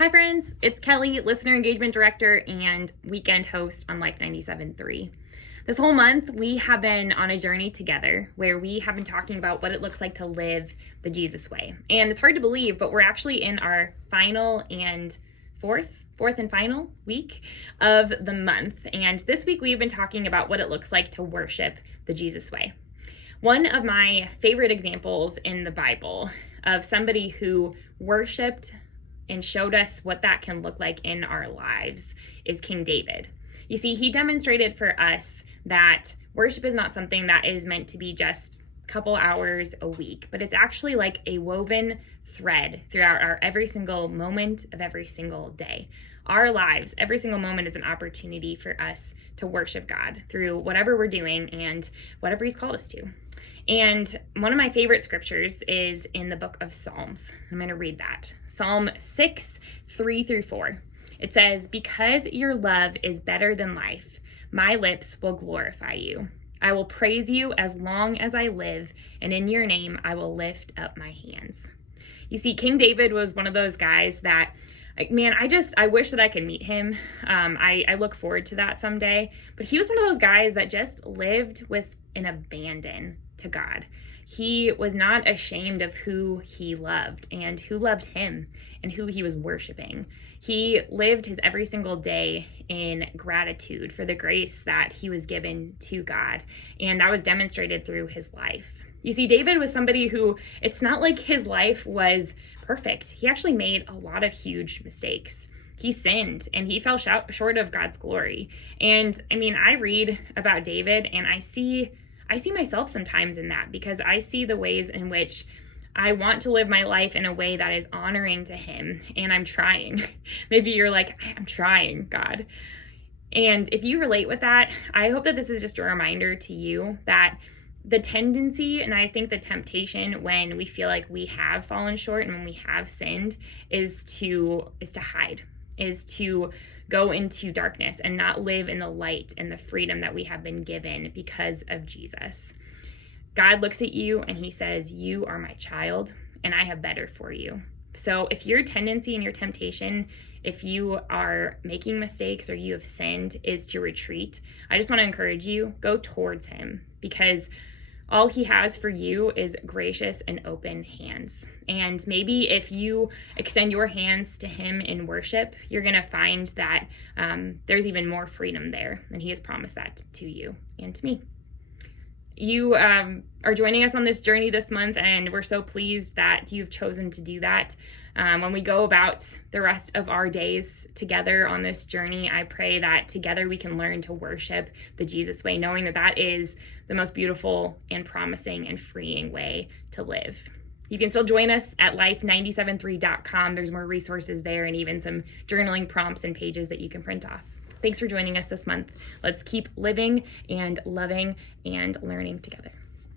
Hi friends, it's Kelly, Listener Engagement Director and Weekend Host on Life 97.3. This whole month, we have been on a journey together where we have been talking about what it looks like to live the Jesus way. And it's hard to believe, but we're actually in our final and fourth and final week of the month. And this week, we've been talking about what it looks like to worship the Jesus way. One of my favorite examples in the Bible of somebody who worshiped and showed us what that can look like in our lives is King David. You see, he demonstrated for us that worship is not something that is meant to be just a couple hours a week, but it's actually like a woven thread throughout our every single moment of every single day. Our lives, every single moment is an opportunity for us to worship God through whatever we're doing and whatever he's called us to. And one of my favorite scriptures is in the book of Psalms. I'm going to read that. Psalm 6, 3-4. It says, "Because your love is better than life, my lips will glorify you. I will praise you as long as I live, and in your name I will lift up my hands." You see, King David was one of those guys that, man, I wish that I could meet him. I look forward to that someday. But he was one of those guys that just lived with an abandon to God. He was not ashamed of who he loved and who loved him and who he was worshiping. He lived his every single day in gratitude for the grace that he was given to God. And that was demonstrated through his life. You see, David was somebody who, it's not like his life was perfect. He actually made a lot of huge mistakes. He sinned and he fell short of God's glory. And I read about David and I see myself sometimes in that, because I see the ways in which I want to live my life in a way that is honoring to him, and I'm trying. Maybe you're like, I'm trying, God. And if you relate with that, I hope that this is just a reminder to you that the tendency, and I think the temptation when we feel like we have fallen short and when we have sinned is to hide, is to go into darkness and not live in the light and the freedom that we have been given because of Jesus. God looks at you and he says, "You are my child and I have better for you." So if your tendency and your temptation, if you are making mistakes or you have sinned, is to retreat, I just want to encourage you, go towards him, because all he has for you is gracious and open hands. And maybe if you extend your hands to him in worship, you're going to find that there's even more freedom there. And he has promised that to you and to me. You are joining us on this journey this month, and we're so pleased that you've chosen to do that. When we go about the rest of our days together on this journey, I pray that together we can learn to worship the Jesus way, knowing that that is the most beautiful and promising and freeing way to live. You can still join us at life973.com. There's more resources there and even some journaling prompts and pages that you can print off. Thanks for joining us this month. Let's keep living and loving and learning together.